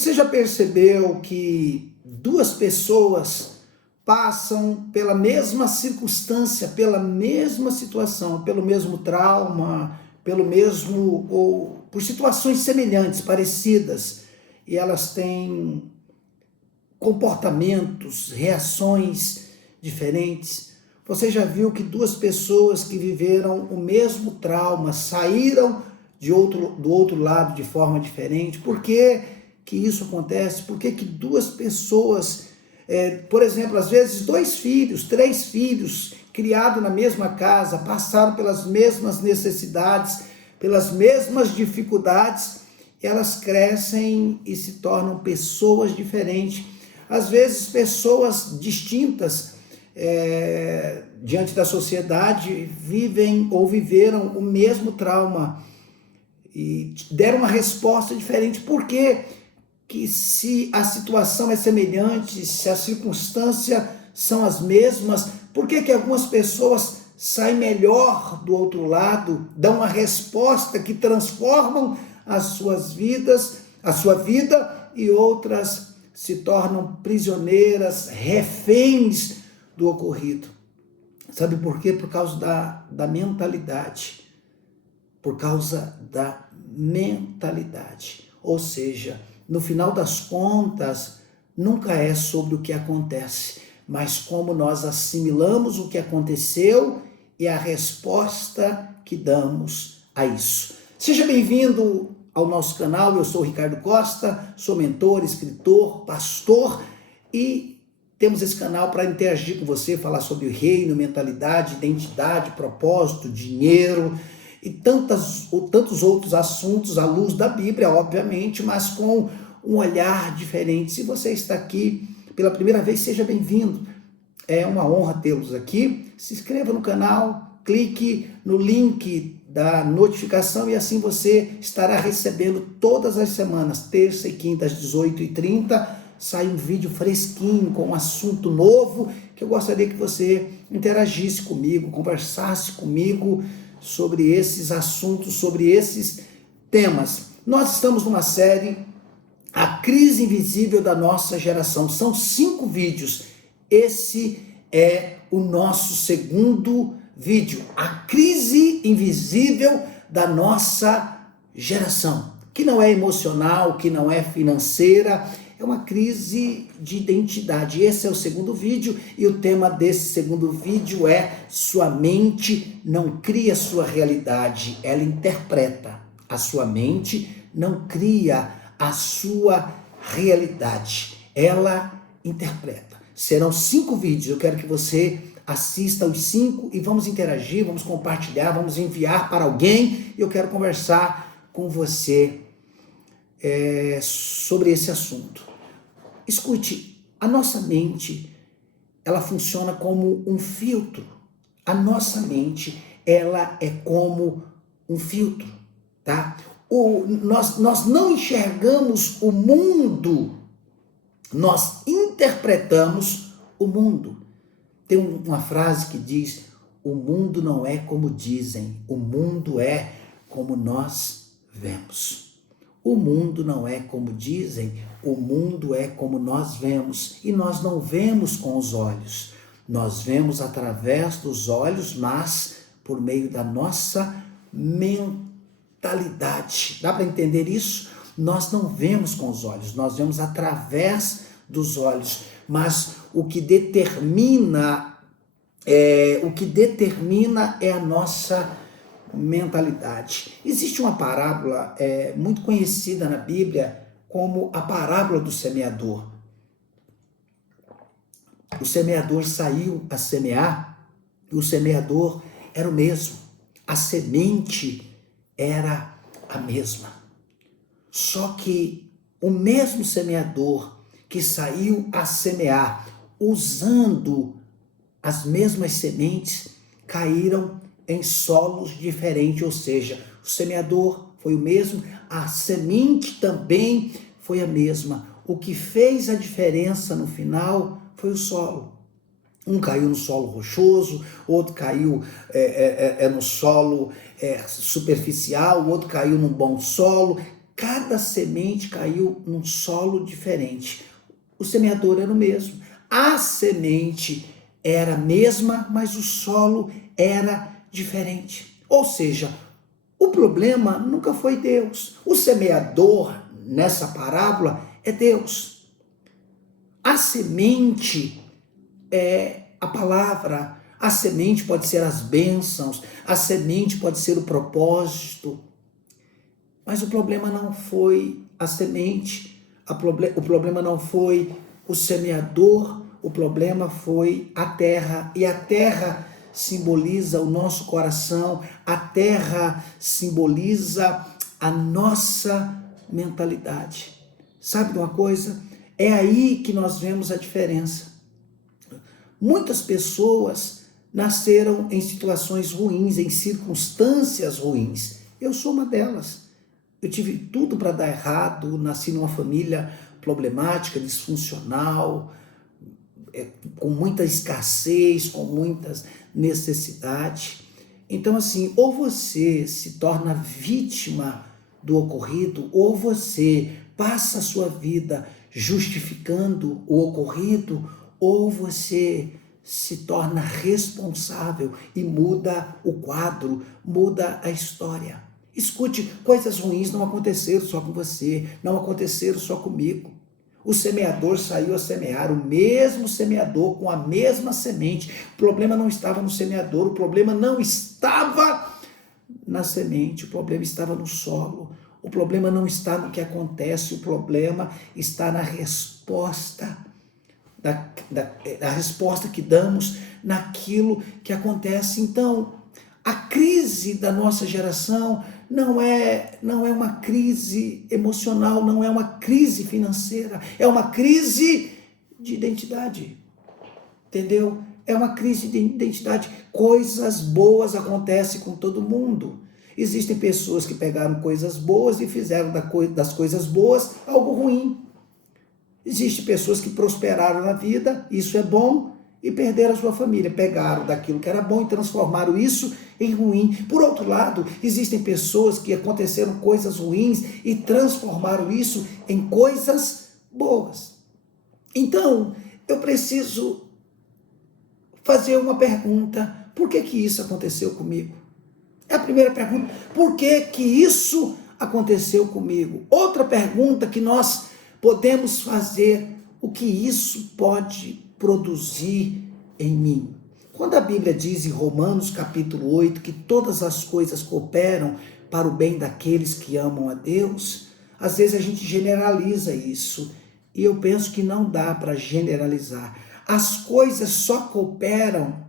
Você já percebeu que duas pessoas passam pela mesma circunstância, pela mesma situação, pelo mesmo trauma, pelo mesmo ou por situações semelhantes, parecidas, e elas têm comportamentos, reações diferentes? Você já viu que duas pessoas que viveram o mesmo trauma saíram do outro lado de forma diferente? Por que isso acontece? Por que duas pessoas, por exemplo, às vezes 2 filhos, 3 filhos, criados na mesma casa, passaram pelas mesmas necessidades, pelas mesmas dificuldades, elas crescem e se tornam pessoas diferentes, às vezes pessoas distintas, diante da sociedade, vivem ou viveram o mesmo trauma e deram uma resposta diferente. Por quê? Que se a situação é semelhante, se as circunstâncias são as mesmas, por que algumas pessoas saem melhor do outro lado, dão uma resposta que transformam as suas vidas, a sua vida, e outras se tornam prisioneiras, reféns do ocorrido? Sabe por quê? Por causa da mentalidade. Por causa da mentalidade. Ou seja, no final das contas, nunca é sobre o que acontece, mas como nós assimilamos o que aconteceu e a resposta que damos a isso. Seja bem-vindo ao nosso canal. Eu sou o Ricardo Costa, sou mentor, escritor, pastor, e temos esse canal para interagir com você, falar sobre o reino, mentalidade, identidade, propósito, dinheiro e tantos outros assuntos à luz da Bíblia, obviamente, mas com um olhar diferente. Se você está aqui pela primeira vez, seja bem-vindo. É uma honra tê-los aqui. Se inscreva no canal, clique no link da notificação e assim você estará recebendo todas as semanas, terça e quinta às 18h30, sai um vídeo fresquinho com um assunto novo que eu gostaria que você interagisse comigo, conversasse comigo sobre esses assuntos, sobre esses temas. Nós estamos numa série, A Crise Invisível da Nossa Geração. São 5 vídeos. Esse é o nosso segundo vídeo, A Crise Invisível da Nossa Geração, que não é emocional, que não é financeira, é uma crise de identidade. Esse é o segundo vídeo e o tema desse segundo vídeo é: sua mente não cria sua realidade, ela interpreta. A sua mente não cria a sua realidade, ela interpreta. Serão 5 vídeos, eu quero que você assista os 5 e vamos interagir, vamos compartilhar, vamos enviar para alguém. Eu quero conversar com você sobre esse assunto. Escute, a nossa mente, ela funciona como um filtro. A nossa mente, ela é como um filtro, tá? Nós não enxergamos o mundo, nós interpretamos o mundo. Tem uma frase que diz: o mundo não é como dizem, o mundo é como nós vemos. O mundo não é como dizem, o mundo é como nós vemos. E nós não vemos com os olhos, nós vemos através dos olhos, mas por meio da nossa mentalidade. Dá para entender isso? Nós não vemos com os olhos, nós vemos através dos olhos, mas o que determina é a nossa mentalidade. Existe uma parábola muito conhecida na Bíblia como a parábola do semeador. O semeador saiu a semear e o semeador era o mesmo. A semente era a mesma. Só que o mesmo semeador que saiu a semear, usando as mesmas sementes, caíram em solos diferentes, ou seja, o semeador foi o mesmo, a semente também foi a mesma. O que fez a diferença no final foi o solo. Um caiu no solo rochoso, outro caiu no solo superficial, o outro caiu num bom solo. cada semente caiu num solo diferente. O semeador era o mesmo. A semente era a mesma, mas o solo era diferente. Ou seja, o problema nunca foi Deus. O semeador nessa parábola é Deus. A semente é a palavra, a semente pode ser as bênçãos, a semente pode ser o propósito, mas o problema não foi a semente, o problema não foi o semeador, o problema foi a terra, e a terra simboliza o nosso coração, a terra simboliza a nossa mentalidade. Sabe de uma coisa? É aí que nós vemos a diferença. Muitas pessoas nasceram em situações ruins, em circunstâncias ruins. Eu sou uma delas. Eu tive tudo para dar errado, nasci numa família problemática, disfuncional, com muita escassez, com muitas necessidades. Então, assim, ou você se torna vítima do ocorrido, ou você passa a sua vida justificando o ocorrido, ou você se torna responsável e muda o quadro, muda a história. Escute, coisas ruins não aconteceram só com você, não aconteceram só comigo. O semeador saiu a semear, o mesmo semeador com a mesma semente. O problema não estava no semeador, o problema não estava na semente, o problema estava no solo. O problema não está no que acontece, o problema está na resposta, da resposta que damos naquilo que acontece. Então, a crise da nossa geração não é uma crise emocional, não é uma crise financeira, é uma crise de identidade, entendeu? É uma crise de identidade. Coisas boas acontecem com todo mundo. Existem pessoas que pegaram coisas boas e fizeram das coisas boas algo ruim. Existem pessoas que prosperaram na vida, isso é bom, e perderam a sua família. Pegaram daquilo que era bom e transformaram isso em ruim. Por outro lado, existem pessoas que aconteceram coisas ruins e transformaram isso em coisas boas. Então, eu preciso fazer uma pergunta. Por que isso aconteceu comigo? É a primeira pergunta. Por que isso aconteceu comigo? Outra pergunta que nós podemos fazer: o que isso pode produzir em mim? Quando a Bíblia diz em Romanos capítulo 8 que todas as coisas cooperam para o bem daqueles que amam a Deus, às vezes a gente generaliza isso, e eu penso que não dá para generalizar. As coisas só cooperam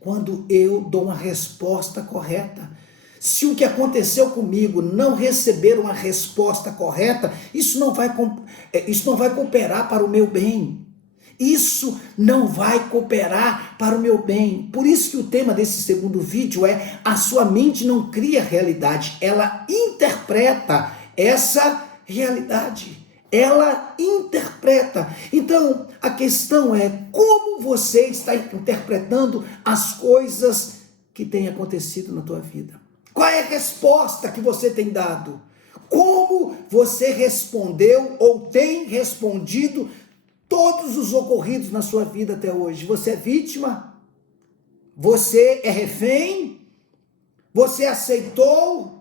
quando eu dou uma resposta correta. Se o que aconteceu comigo não receber uma resposta correta, isso não vai cooperar para o meu bem. Isso não vai cooperar para o meu bem. Por isso que o tema desse segundo vídeo é: a sua mente não cria realidade, ela interpreta essa realidade. Ela interpreta. Então, a questão é como você está interpretando as coisas que têm acontecido na tua vida. Qual é a resposta que você tem dado? Como você respondeu ou tem respondido todos os ocorridos na sua vida até hoje? Você é vítima? Você é refém? Você aceitou?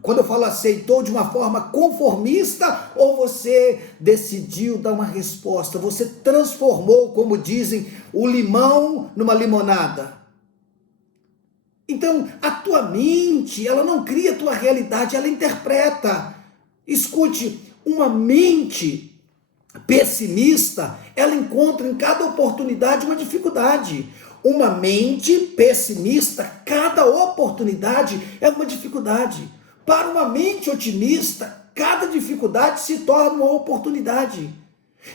Quando eu falo aceitou de uma forma conformista, ou você decidiu dar uma resposta? Você transformou, como dizem, o limão numa limonada. Então, a tua mente, ela não cria a tua realidade, ela interpreta. Escute, uma mente pessimista, ela encontra em cada oportunidade uma dificuldade. Uma mente pessimista, cada oportunidade é uma dificuldade. Para uma mente otimista, cada dificuldade se torna uma oportunidade.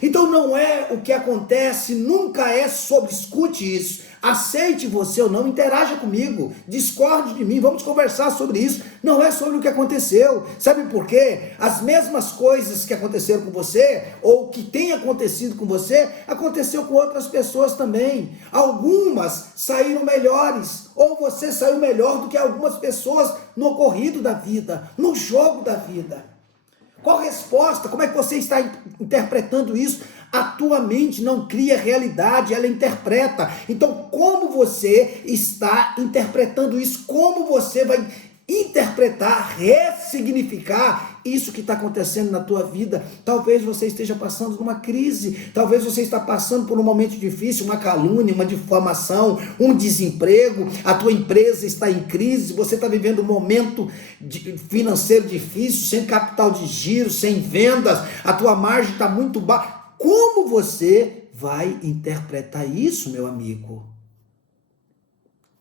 Então não é o que acontece, nunca é sobre, escute isso, Aceite você ou não, interaja comigo, discorde de mim, vamos conversar sobre isso. Não é sobre o que aconteceu. Sabe por quê? As mesmas coisas que aconteceram com você, ou que tem acontecido com você, aconteceu com outras pessoas também. Algumas saíram melhores, ou você saiu melhor do que algumas pessoas no ocorrido da vida, no jogo da vida. Qual a resposta? Como é que você está interpretando isso? A tua mente não cria realidade, ela interpreta. Então, como você está interpretando isso? Como você vai interpretar, ressignificar isso que está acontecendo na tua vida? Talvez você esteja passando por uma crise, talvez você está passando por um momento difícil, uma calúnia, uma difamação, um desemprego, a tua empresa está em crise, você está vivendo um momento financeiro difícil, sem capital de giro, sem vendas, a tua margem está muito baixa. Como você vai interpretar isso, meu amigo?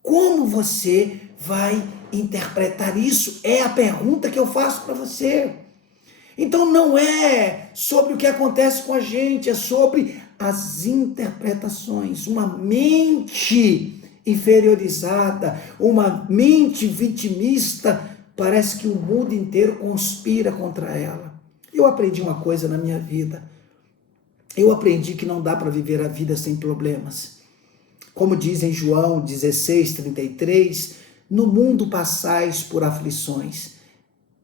Como você vai interpretar isso? É a pergunta que eu faço para você. Então não é sobre o que acontece com a gente, é sobre as interpretações. Uma mente inferiorizada, uma mente vitimista, parece que o mundo inteiro conspira contra ela. Eu aprendi uma coisa na minha vida. Eu aprendi que não dá para viver a vida sem problemas. Como diz em João 16:33, no mundo passais por aflições.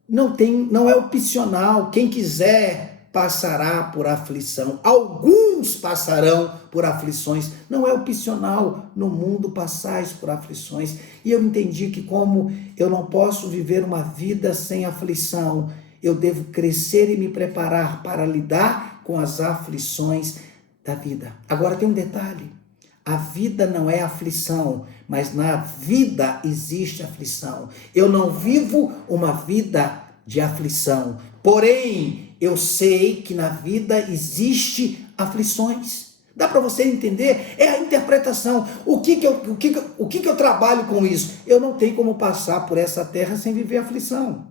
Não é opcional, quem quiser passará por aflição. Alguns passarão por aflições. Não é opcional, no mundo passais por aflições. E eu entendi que como eu não posso viver uma vida sem aflição, eu devo crescer e me preparar para lidar com as aflições da vida. Agora tem um detalhe. A vida não é aflição, mas na vida existe aflição. Eu não vivo uma vida de aflição, porém, eu sei que na vida existe aflições. Dá para você entender? É a interpretação. O que eu trabalho com isso? Eu não tenho como passar por essa terra sem viver aflição.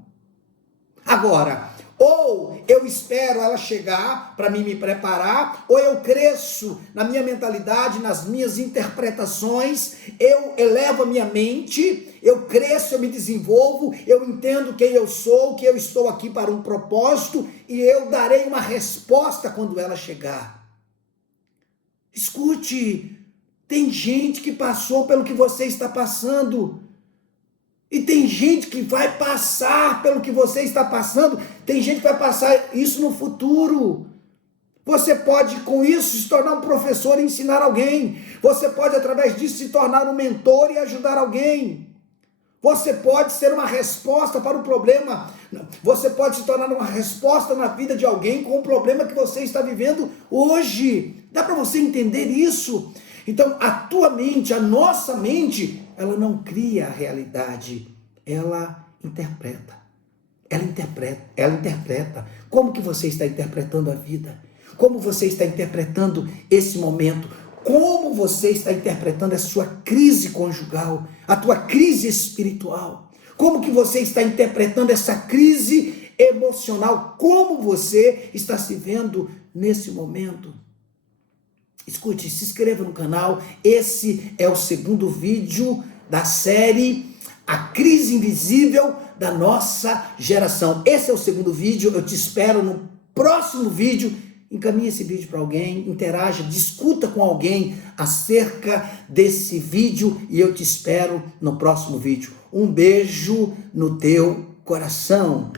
Agora, ou eu espero ela chegar para mim me preparar, ou eu cresço na minha mentalidade, nas minhas interpretações, eu elevo a minha mente, eu cresço, eu me desenvolvo, eu entendo quem eu sou, que eu estou aqui para um propósito, e eu darei uma resposta quando ela chegar. Escute, tem gente que passou pelo que você está passando. E tem gente que vai passar pelo que você está passando, tem gente que vai passar isso no futuro. Você pode, com isso, se tornar um professor e ensinar alguém. Você pode, através disso, se tornar um mentor e ajudar alguém. Você pode ser uma resposta para o problema. Você pode se tornar uma resposta na vida de alguém com o problema que você está vivendo hoje. Dá para você entender isso? Então, a tua mente, a nossa mente, ela não cria a realidade, ela interpreta. Ela interpreta. Como que você está interpretando a vida? Como você está interpretando esse momento? Como você está interpretando a sua crise conjugal, a tua crise espiritual? Como que você está interpretando essa crise emocional? Como você está se vendo nesse momento? Escute, se inscreva no canal. Esse é o segundo vídeo da série A Crise Invisível da Nossa Geração. Esse é o segundo vídeo. Eu te espero no próximo vídeo. Encaminhe esse vídeo para alguém, interaja, discuta com alguém acerca desse vídeo e eu te espero no próximo vídeo. Um beijo no teu coração.